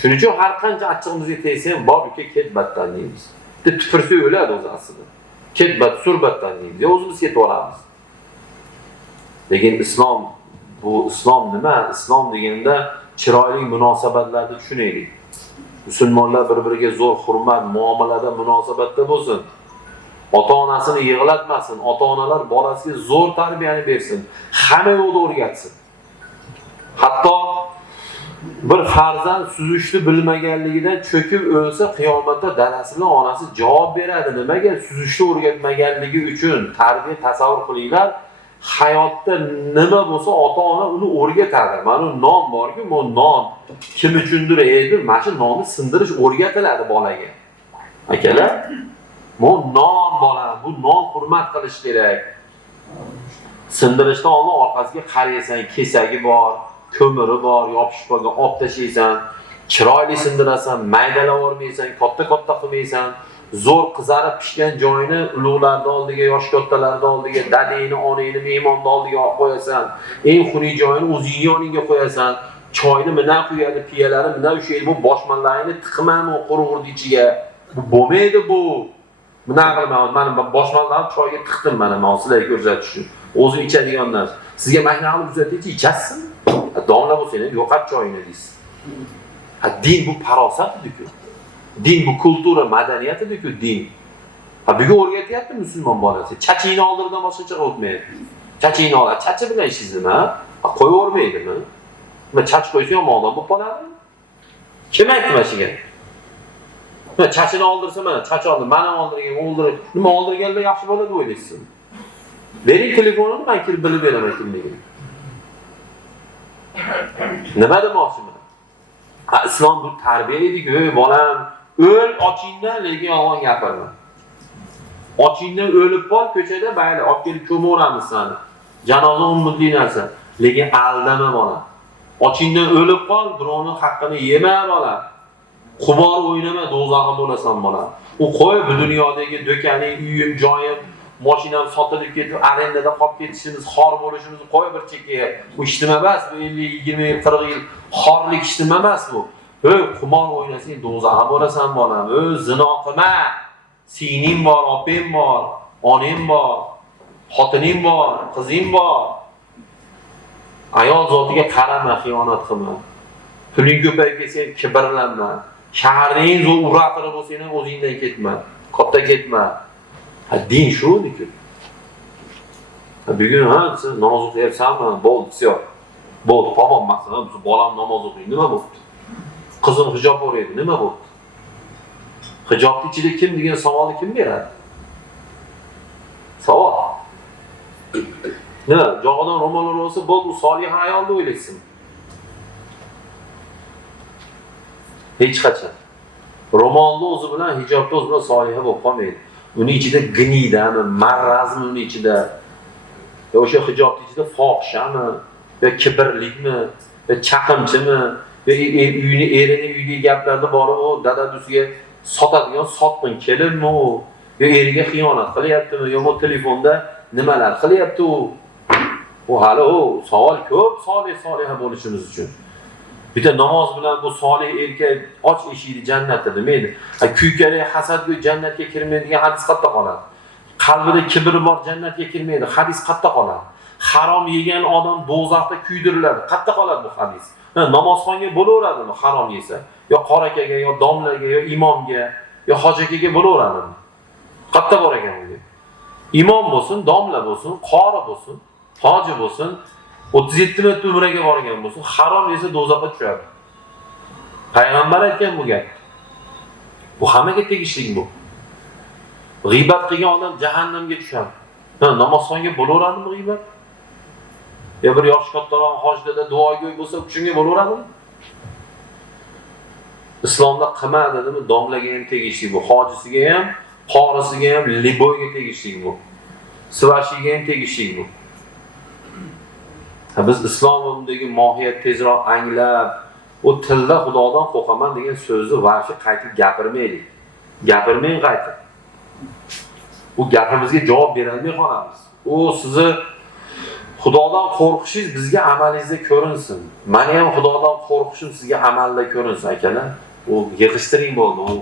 Shuning uchun har qancha achchig'imizga tegsa ham bor uka ketbatdan deymiz. Bitta tupursa o'ladi o'zi aslida. Ketbat, surbatdan deymiz. Ya o'zimiz ketib olamiz. Lekin islom nima? Islom deganda chiroyli munosabatlarni tushunaylik. Musulmonlar bir-biriga zo'r hurmat, muomalada, munosabatda bo'lsin. Ota-onasini yig'latmasin, ota-onalar bolasiga zo'r tarbiyani bersin, hamma yo'lda o'rgatsin. Hatto bir farzand suzishni bilmaganligidan cho'kib o'lsa, qiyomatda dadasi bilan onasi javob beradi. Nimaga? Suzishni o'rgatmaganligi uchun. Tarbiya tasavvur qilinglar. Hayotda nima bo'lsa ota-ona uni o'rgatadi. Mana bu non borki, bu non kim uchundir edi, mana shu nonni sindirish o'rgatiladi bolaga. Akalar, bu non bola, bu non hurmat qilish kerak. Sindirishdan oldin orqasiga qaraysan, kesagi bor, ko'miri bor, yopishib qolgan, olib tashlaysan, chiroyli sindirasan, maydalab olmaysan, katta qilmaysan. Zo'r qizarib pishgan joyini ulug'larning oldiga, yosh kattalarning oldiga, dadangni, onangni, mehmonni oldiga olib qo'yasan. Eng xunuk joyini o'zingning yoningga qo'yasan. Choyni mina quyadi, piyalari mina ushlaydi. Bu boshmanlaringni tiqmami qo'rg'urdi ichiga. Bu bo'lmaydi bu. Mina qilmayman. Men boshmanlarni choyga tiqdim mana, sizlarga ko'rsatish uchun. O'zing ichadigan narsa. Sizga mahna qilib uzataychi, ichasizmi? Domla bo'lsangiz yo'qot choyini deysiz. Din bu farosatdir-ku. Din bu kultura, madaniyatidir-ku din. Bugun o'rgatyapti musulmon bolasi. Chachini oldiridan boshqacha o'tmaydi. Chachini oladi. Chachi bilan ishingizni, qo'yavermaydimi? Nima chach qo'ysa yomon odam bo'lib qoladimi? Kim aytdi mana shunga? Nima chachini oldirsa mana, chach oldi, mana oldirgan, o'ldirib, nima oldirganlar yaxshi bola deb o'ylaysiz. Bering telefonini, men kelib bilib beraman kimligini. Nima demoqchiman? Islom bu tarbiyalaydi-ku, ey bolam, o'l ochingdan, lekin yolg'on gapirma. Ochingdan o'lib qol ko'chada, bayli olib kelib ko'moramiz seni. Janoza umidli narsa, lekin aldama bola. Ochingdan o'lib qol, birovning haqqini yema bola. Qumor o'ynama, do'zaxga bo'lasan bola. U qo'y bu dunyodagi do'kaning, uyim, joyim, mashinam sotilib ketib, arendada qolib ketishimiz, xor bo'lishimizni qo'y bir chekkaga. Bu ishtima emas, bu 50, 20, 40 yil xorlik ishtima emas bu. Qumor o'ynasang do'zaxga bo'lasan bolam. Zino qilma. Singling bor, opang bor, onang bor, xotining bor, qizing bor. Ayol zotiga qarama, xiyonat qilma. Puling ko'payib ketsa, kibrlanma. Shaharning eng zo'r uratiri bo'lsang ham o'zingdan ketma. Katta ketma. Din shu-ku. Bugun siz namoz o'qiyapsanmi? Bo'ldi, siyo. Bo'ldi, tamom masalan, bolam namoz o'qiydi, nima bo'ldi? Qizim hijob o'raydi, nima bo'ldi? Hijobning ichida kim degan savolni kim beradi? Savol. Nima, jog'idan ro'mol o'rasa, bo'ldi, solih ayol deb o'ylaysiz. Hech qachon. Ro'molni o'zi bilan, hijobni o'zi bilan soliha bo'lib qolmaydi. Uning ichida g'nidami, marrazmi uning ichida? Yo o'sha hijobning ichida fohishami, yo kibrlikmi, yo chaqimchimi, yo erini uydagi gaplarda bor, o dadadusiga sotadigan sotqin kelinmi u? Yo eriga xiyonat qilyaptimi, yo bu telefonda nimalar qilyapti u? U hali savol ko'p soliha bo'lishimiz uchun. Bitta namoz bilan bu solih erkak och eshikni jannatda demaydi. Kuykalay hasadgo'y jannatga kirmaydigan hadis qayerda qoladi? Qalbida kibr bor jannatga kirmaydi. Hadis qayerda qoladi? Harom yegan odam do'zaxda kuydiriladi. Qayerda qoladi bu hadis? Namozxonga bo'laveradimi harom yesa? Yo qorakaga, yo domlaga, yo imomga, yo hojakaga bo'laveradimi? Qayerda bor ekan bu? Imom bo'lsin, domla bo'lsin, qori bo'lsin, hoji bo'lsin, 37 marta umraga borgan bo'lsin, harom yesa do'zaxga tushadi. Payg'ambar aytgan bu gap. Bu hammaga tegishli bu. G'iybat qilgan odam jahannamga tushadi. Namozxonga bo'laveradimi g'iybat? Ya bir yosh kattaroq hojda duogo'y bo'lsa, shunga bo'laveradimi? Islomda qilma dedimi, domlaga ham tegishli bu, hojisiga ham, qorisiga ham, liboyga tegishli bu. Sivashiga ham tegishli bu. Biz islomdagi mohiyat tezroq anglab, o tilda Xudodan qo'rqaman degan so'zni vaqti qaytib gapirmaylik. Gapirmang qaytib. Bu gapimizga javob berolmay qolamiz. U sizni Xudodan qo'rqishingiz bizga amalingizda ko'rinsin. Meni ham Xudodan qo'rqishim sizga amalda ko'rinsin akalar. U yig'ishtiring bo'ldi. U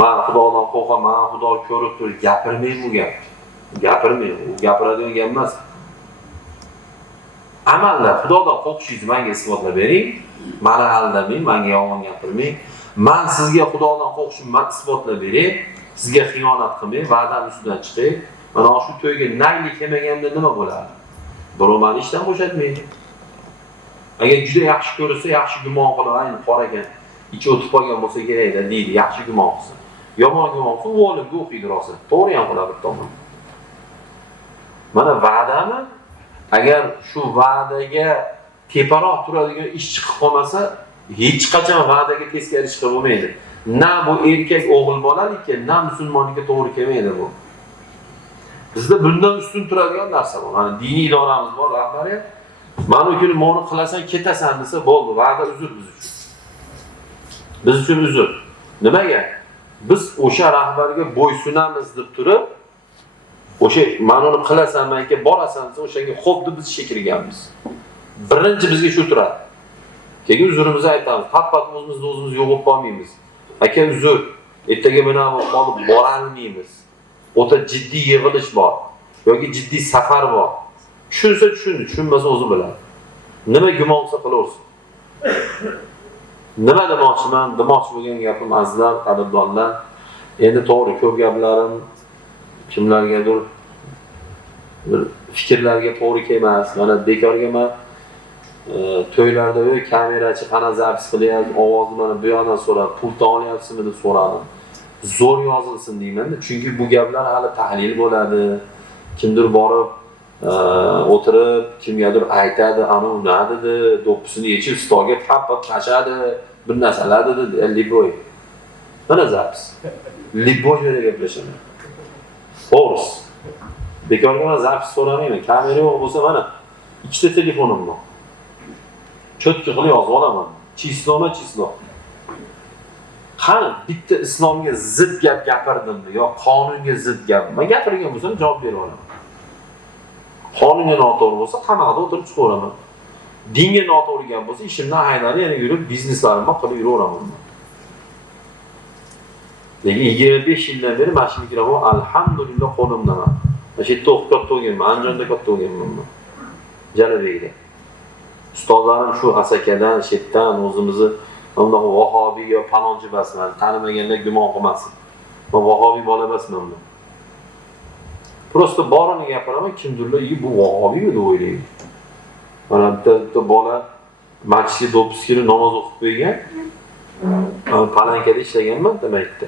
men Xudodan qo'rqaman, Xudo ko'rib turib gapirmang bu gap. Gapirmang. U gapiradigan gap emas. Amalda Xudodan qo'rqishingizni menga isbotlab bering. Meni aldamang, menga yolg'on gapirmang. Men sizga Xudodan qo'rqishimni isbotlab beray. Sizga xiyonat qilmang, va'dam ustidan chiqay. Mana shu to'yga naylik yemaganda nima bo'ladi? Birov meni ishdan bo'shatmaydi. Agar juda yaxshi ko'rsa, yaxshi gumon qilib, ayni qor ekan, ichi o'tib qolgan bo'lsa kerak-da deydi, yaxshi gumon qilsa. Yomon gumon qilsa, u o'limga o'qiydi rosa. To'g'ri ham qiladi bir tomon. Mana va'dami? Agar shu va'daga teparoq turadigan ish chiqib qolmasa, hech qachon va'daga teskari ish qilib bo'lmaydi. Na bu erkak o'g'il bolalikka, na musulmonlikka to'g'ri kelmaydi bu. Bizda bundan ustun turadigan narsa bor. Mana diniy idoramiz bor, rahbariyat. Mana u kuni meni qilasan, ketasan desa bo'ldi, va'da uzr biz uchun. Biz uchun uzr. Nimaga? Biz o'sha rahbarga bo'ysunamiz deb turib, o'sha men uni qilasan, menga borasan desa, o'shanga xo'p deb biz ishga kirganmiz. Birinchi bizga shu turadi. Keyin uzrimizni aytamiz. Faqat o'zimizni yo'qib qolmaymiz. Aka uzr, ertaga meni olib bora olmaymiz. O'ta jiddiy yig'ilish bor yoki jiddiy safar bor. Tushunsa tushundi, tushunmasa o'zi biladi. Nima gumon qilsa qilaversin. Nima demoqchiman? Demoqchi bo'lgan gapim azizlar, qadrdonlar. Endi to'g'ri ko'p gaplarim kimlargadir bir fikrlarga to'g'ri kelmas. Mana bekorga men to'ylarda kamerachi qana zapis qilyapti, ovozni mana bu yoqdan so'rab, pultni olyapsizmi deb so'radim. Zo'r yozilsin deyman-da, chunki bu gaplar hali tahlil bo'ladi. Kimdir borib o'tirib, kimgadir aytadi, ana u nima dedi, do'ppisini yechib stolga tapib tashadi, bir narsalar dedi, liboy. Mana zapis. Liboy deb gaplashaman. Xo'rs. Bekorga men zapis so'ramayman. Kamera yo'q bo'lsa mana ikkita telefonim bor. Cho'tki qilib yozib olaman. Chislo. Qani bitta islomga zid gap gapirdimmi yo qonunga zid gap? Men gapirgan bo'lsam javob bera olaman. Qonunga noto'g'ri bo'lsa qamoqda o'tirib chiqaveraman. Dinga noto'g'ri gap bo'lsa ishimdan haydalib yana yurib bizneslarimni qilib yuraveraman. Lekin 25 yildan beri mana shu mikrofon alhamdulillah qo'limdaman. Mana shu yerda o'qib katta bo'lganman, Andijonda katta bo'lganman. Jalabekda. Ustozlarim shu Asakadan, Shetdan o'zimizni Ondan vahobiy yo palonchi emasman, tanimaganlar gumon qilmasin. Men vahobiy bola emasman men. Prosta borini gapiraman, kimdirlar bu vahobiymi deb o'ylaydi. Mana bitta bola masjidga do'ppis kirib namoz o'qib qo'ygan. Palankada ishlaganman demakda.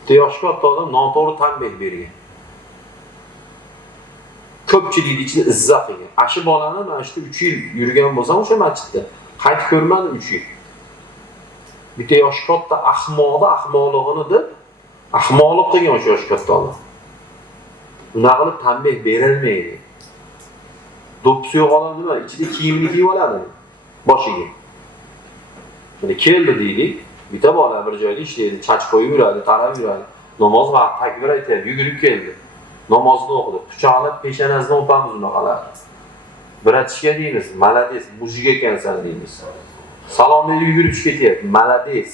Bitta yosh katta odam noto'g'ri tanbeh bergan. Ko'pchilikning ichida izzat qilgan. Ashi bolani mana shu 3 yil yurgan bo'lsam o'sha masjidda qaytib ko'rmadim 3 yil. Bitta yosh katta ahmoqligini deb ahmoqlik qilgan o'sha yosh katta odam. Buna qilib tanbeh berilmaydi. Do'ppis yo'q odam nima? Ichida kiyimni kiyib oladi boshiga. Mana keldi deylik, bitta bola bir joyda ishlaydi, chach qo'yib yuradi, tarab yuradi. Namoz vaqti takbir aytadi, yugurib keldi. Namozni o'qidi. Pichoqlab peshonasidan o'pamiz unaqalar. Bratishga deymiz, malades, mujik ekansan deymiz. Salomni yugurib ketyapti. Malades.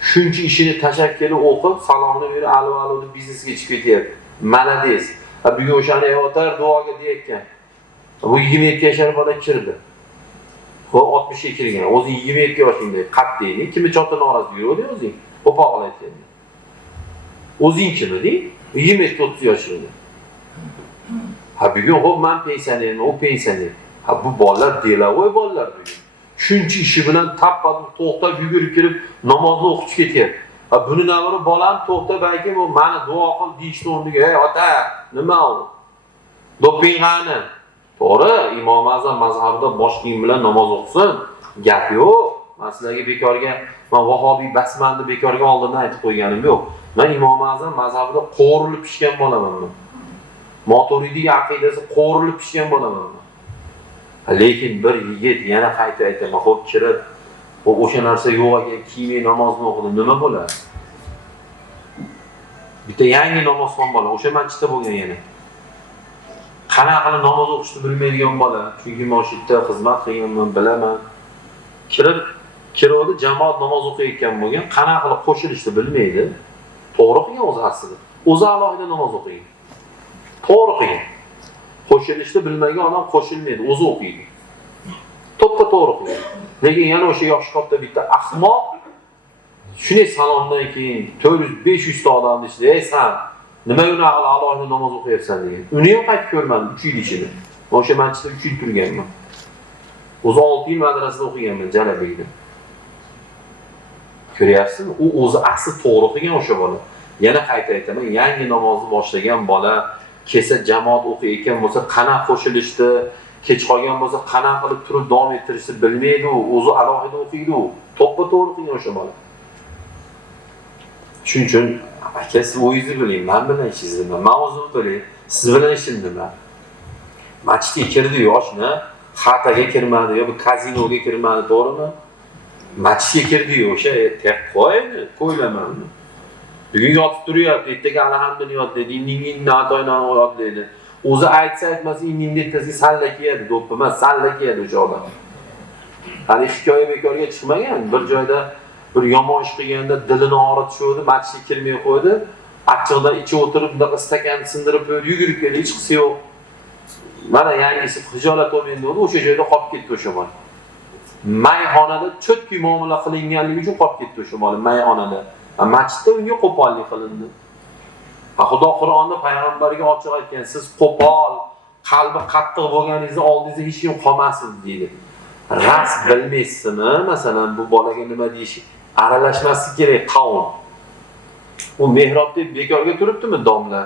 Shuncha ishini tashakkuli o'qib, salomni berib alo deb biznesga chiqib ketyapti. Malades. Bugun o'shani ayollar duoga deyotgan. Bu 27 yoshli bola kirdi. Xo'p 60 ga kirgan. O'zi 27 yoshingda qat'iyni kimni chota norozi yuradi o'zing. Qo'pol aytganda. O'zing kimidi? 27-30 yoshingda. Ha bugun xo'p men pensionerman, u pensioner. Ha bu bolalar delavoy bolalar bugun. Shuncha ishi bilan tappa to'xtab yugurib kirib namozni o'qib ketyapti. Ha buni navara bolam to'xtab balki bu meni duo qil deyishni o'rniga, "Ey ota, nima u? Dopingani." To'g'ri, Imom Azam mazhabida bosh kiyim bilan namoz o'qisin. Gap yo'q. Men sizlarga bekorga, men vahobiy basman deb bekorga oldindan aytib qo'yganim yo'q. Men Imom Azam mazhabida qo'rilib pishgan bo'laman men. Maturidiy aqidasi qo'rilib pishgan bo'laman. Lekin bir yigit yana qayta aytaman, xo'p kirib, o'sha narsa yo'q ekan, kiymay namozni o'qidi, nima bo'ladi? Bitta yangi namozxon bola, o'sha masjidda bo'lgan yana. Qanaqa qilib namoz o'qishni bilmaydigan bola, chunki masjidda xizmat qilganman, bilaman. Kirib jamoat namoz o'qiyotgan bo'lgan, qanaqa qilib qo'shilishni bilmaydi. To'g'ri qilgan o'zi aslida. O'zi alohida namoz o'qiydi. To'g'ri qilgan. Qo'shilishni bilmagan odam qo'shilmaydi, o'zi o'qiydi. To'ppa to'g'ri qilgan. Lekin yana o'sha yosh katta bitta ahmoq shunday salomdan keyin 400-500 ta odamni ichida, "Ey san, nima unaqa alohida namoz o'qiyapsan?" degan. Uni ham qaytib ko'rmadim 3 yil ichida. O'sha masjidda 3 yil turganman. O'zi 6 yil madrasada o'qiganman Jalabiyda. Ko'ryapsizmi? U o'zi asli to'g'ri qilgan o'sha bola. Yana qayta aytaman, yangi namozni boshlagan bola kelsa jamoat o'qiyotgan bo'lsa, qanaqa qo'shilishdi, kech qolgan bo'lsa, qanaqa qilib turib davom ettirishni bilmaydi u, o'zi alohida o'qiydi u. To'ppa to'g'ri qilgan o'sha bola. Shuning uchun aka siz o'zingizni biling, men bilan ishingizni nima, men o'zimni bilay, siz bilan ishim nima? Masjidga kirdi yoshni, xataga kirmadi yo kazinoga kirmadi, to'g'rimi? Masjidga kirdi o'sha tek qo'ydi, qo'ylamanmi? Bugun yotib turyapti, ertaga alhamdulillah dedi, indingin natoydan oyatlaydi. O'zi aytsa aytmasa indingni ertasiga salla kiyadi, do'ppi emas, salla kiyadi o'sha odam. Hali hikoya bekorga chiqmagan, bir joyda bir yomon ish qilganda dilini og'ritishdi, masjidga kirmay qo'ydi. Achchiqdan ichib o'tirib, bunday stakan sindirib qo'ydi, yugurib keldi, hech qisi yo'q. Mana yangisi hijolat olmaydi deb o'sha joyda qolib ketdi o'sha bola. Mayxonada cho'tki muomala qilinganligi uchun qolib ketdi o'sha bola mayxonada. Masjidda unga qo'pollik qilindi. Xudo Qur'onda payg'ambarga ochiq aytgan, siz qo'pol, qalbi qattiq bo'lganingizda oldingizda hech kim qolmasin deydi. Ras bilmaysizmi? Masalan, bu bolaga nima deyish, aralashmaslik kerak qavm. U mehrobda bekorga turibdimi domla?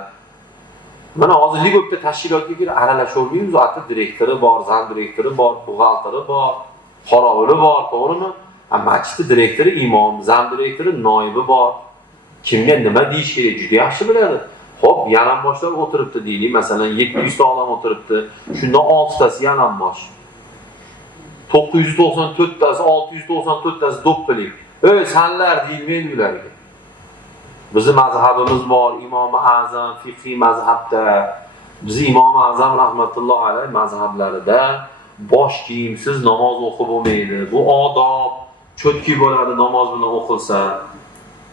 Mana hozir Ligopda tashkilotga kirib aralashavermaymiz, ati direktori bor, zam direktori bor, buxgalteri bor, qorovuli bor, to'g'rimi? Masjid direktori imom, zam direktori noibi bor. Kimga nima deyish kerak juda yaxshi biladi. Xo'p, yalangboshlar o'tiribdi deylik, masalan 700 ta odam o'tiribdi. Shundan 6 tasi yalangbosh. 994 tasi, 694 tasi do'ppilik. Ey sanlar deyilmaydi ularga. Bizning mazhabimiz bor, Imom Azam fiqhiy mazhabda. Bizning Imom Azam rahmatullohi alayhi mazhablarida bosh kiyimsiz namoz o'qib bo'lmaydi. Bu odob, cho'tki bo'ladi namoz bilan o'qilsa.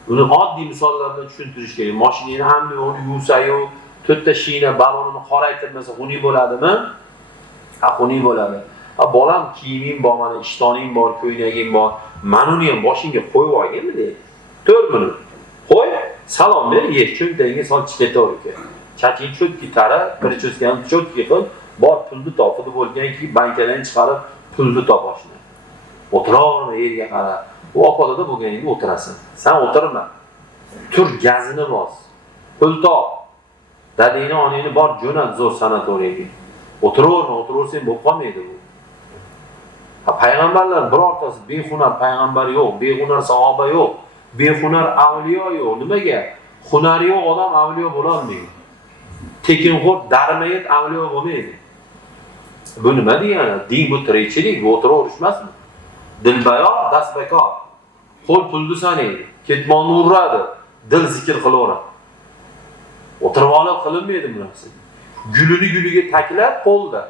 Buni oddiy misollar bilan tushuntirish kerak. Mashinani hamma yo'lni yuvsa-yu, to'rtta shina balonini qoraytirmasa, xunuk bo'ladimi? Ha, xunuk bo'ladi. Ha, bolam kiyiming bor, mana ishtoning bor, ko'ylaging bor. Mana uni ham boshingga qo'yib olganmi deydi. 4 minut. Qo'y, salom ber, ye, cho'ntagingga sol chiqataver aka. Chaching cho'tki tara, bir cho'tgan cho'tki qil, bor pulni topib bo'lganki, bankadan chiqarib pulni topashni. O'tiraverma yerga qara. U oqolada bo'lganingda o'tirasan. Sen o'tirma. Tur gazini bos. Pul top. Dadingni, onangni bor jo'nat zo'r sanatoriyaga. O'tiraversang bo'lib qolmaydi bu. Ha, payg'ambarlar birortasi behunar payg'ambar yo'q, behunar sahoba yo'q, behunar avliyo yo'q. Nimaga? Hunari yo'q odam avliyo bo'la olmaydi. Tekinxo'r darmayet avliyo bo'lmaydi. Bu nima degani? Din bu tirikchilik, bu o'tiraverish emasmi? Dilbayo, dasbakor. Qo'l pulni sanaydi, ketmonni uradi, dil zikr qilaveradi. O'tirib olib qilinmaydi bu narsa. Guliga taklab qo'lda,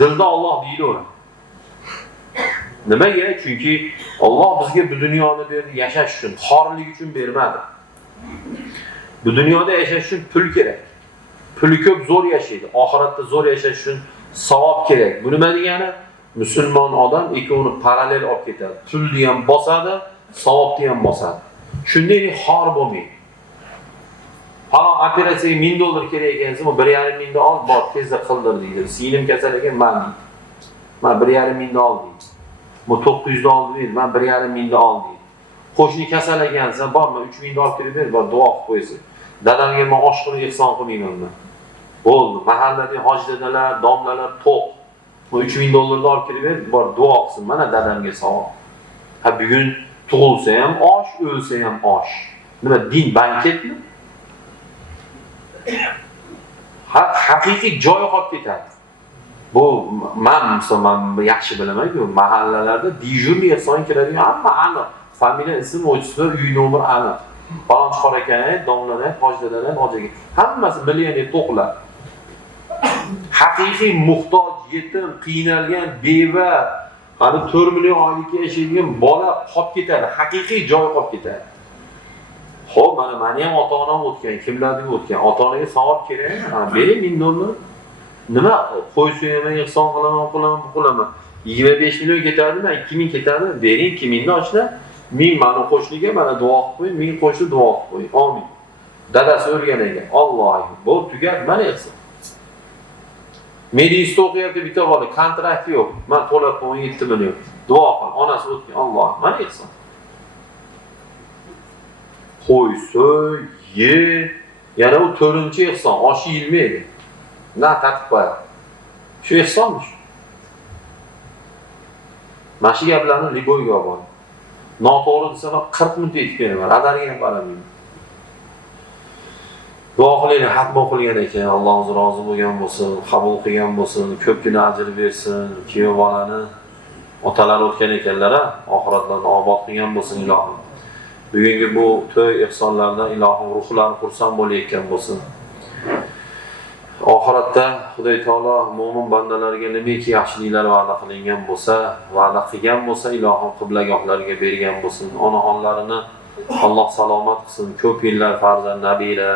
dilda Alloh deylaveradi. Nimaga? Chunki Alloh bizga bu dunyoni berdi yashash uchun, xorlik uchun bermadi. Bu dunyoda yashash uchun pul kerak. Puli ko'p zo'r yashaydi. Oxiratda zo'r yashash uchun savob kerak. Bu nima degani? Musulmon odam ikkovini parallel olib ketadi. Pulni ham bosadi, savobni ham bosadi. Shunday xor bo'lmaydi. Falon operatsiyaga $1000 kerak ekansa, bu 1,5 mingni ol, bor tezda qildir deydi. Singlim kasal ekan, men 1,5 mingni ol deydi. Bu 900 ol deydi, men 1,5 mingni ol deydi. Qo'shni kasal ekansa, bormi 3 mingni olib kelib ber, bor duo qilib qo'ysin. Dadamga men osh qilib ehson qilmayman men. Bo'ldi, mahalladagi hoj dadalar, domlalar to'q. Bu $3000 olib kelib ber, bor duo qilsin. Mana dadamga savob. Ha bugun tug'ilsa ham osh, o'lsa ham osh. Nima din banketmi? Haqiqiy joy qolib ketadi. Bu men yaxshi bilaman-ku, mahallalarda dijurli ehson kiradigan hamma aniq. Familiya, ism, otishlar, uy nomer aniq. Falonchi qor ekan, domlalar, hojdadalar, hojaga. Hammasi millioner to'qlar. Haqiqiy muhtoj, yetim, qiynalgan, beva, hali 4 million oylikka yashaydigan bola qolib ketadi. Haqiqiy joy qolib ketadi. Xo'p, meni ham ota-onam o'tgan, kimlarning o'tgan. Ota-onaga savob kerak. Bering $1000. Nima qo'y so'yaman, ehson qilaman. 25 million ketadimi, 2000 ketadi. Bering 2000 ni ochla. Men mani qo'shniga mana duo qilib qo'ying, men qo'shni duo qilib qo'ying. Amin. Dadasi o'lgan ekan. Alloh, bu tugat mana ehson. Medinsta o'qiyapti bitta bola, kontrakt yo'q. Men to'lab qo'ying 7 million. Duo qil, onasi o'tgan. Alloh, mana ehson. Qo'y so'y, ye. Yana u 4-ehson, oshi yilmaydi. Na tatib qo'yadi. Shu ehsonmi? Mana shu gaplarni liboyga olib. Noto'g'ri desa 40 minut aytib beraman, radariga ham baramayman. Duo qilaylik, xatm o'qilgan ekan, Alloh o'zi rozi bo'lgan bo'lsin, qabul qilgan bo'lsin, ko'pgina ajr bersin. Kuyov bolani otalar o'tgan ekanlar, oxiratlarni obod qilgan bo'lsin ilohim. Bugungi bu to'y ehsonlardan ilohim ruhlarini xursand bo'layotgan bo'lsin. Oxiratda Xudoy taolo mo'min bandalarga nimaki yaxshiliklar va'da qilingan bo'lsa, va'da qilgan bo'lsa, ilohim qiblagohlarga bergan bo'lsin. Onaxonlarini Alloh salomat qilsin. Ko'p yillar farzand nabira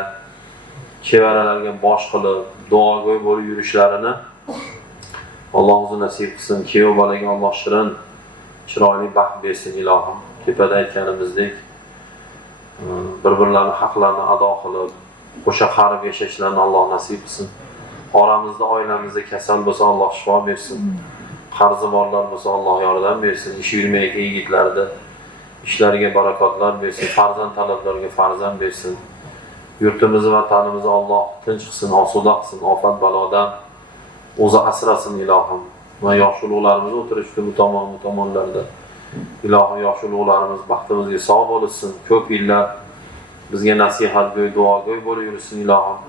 chevaralarga bosh qilib, duogo'y bo'lib yurishlarini Alloh o'zi nasib qilsin. Kuyov bolaga Alloh shirin, chiroyli baxt bersin ilohim. Tepada aytganimizdek, bir-birlarning haqlarini ado qilib, qo'sha qarib yashashlarni Alloh nasib qilsin. Oramizda, oilamizda kasal bo'lsa Alloh shifo bersin. Qarzi borlar bo'lsa Alloh yordam bersin. Ish yurmayotgan yigitlarda ishlariga barakotlar bersin. Farzand talablariga farzand bersin. Yurtimizni, vatanimizni Alloh tinch qilsin, osuda qilsin, ofat balodan o'zi asrasin ilohim. Va yosh ulug'larimiz o'tirishdi bu tomonlarda. Ilohim yosh ulug'larimiz baxtimizga sog' bo'lsin. Ko'p yillar bizga nasihatgo'y, duogo'y bo'lib yursin ilohim.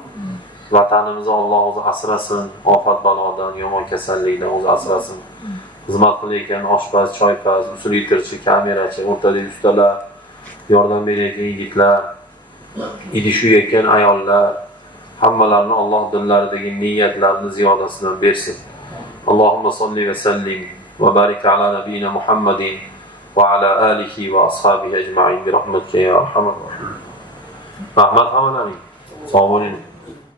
Vatanimizni Alloh o'zi asrasin, ofat balodan, yomon kasallikdan o'zi asrasin. Xizmat qilayotgan oshpaz, choypaz, usul yetirchi, kamerachi, o'rtada ustalar, yordam berayotgan yigitlar, idish uyayotgan ayollar, hammalarni Alloh dillaridagi niyatlarini ziyodasidan bersin. Allohumma solli va sallim va barik ala nabiyina Muhammadin va ala alihi va ashabihi ajma'in bi rahmatika ya arhamar rahim. Rahmat hamalaring. Sog' bo'ling.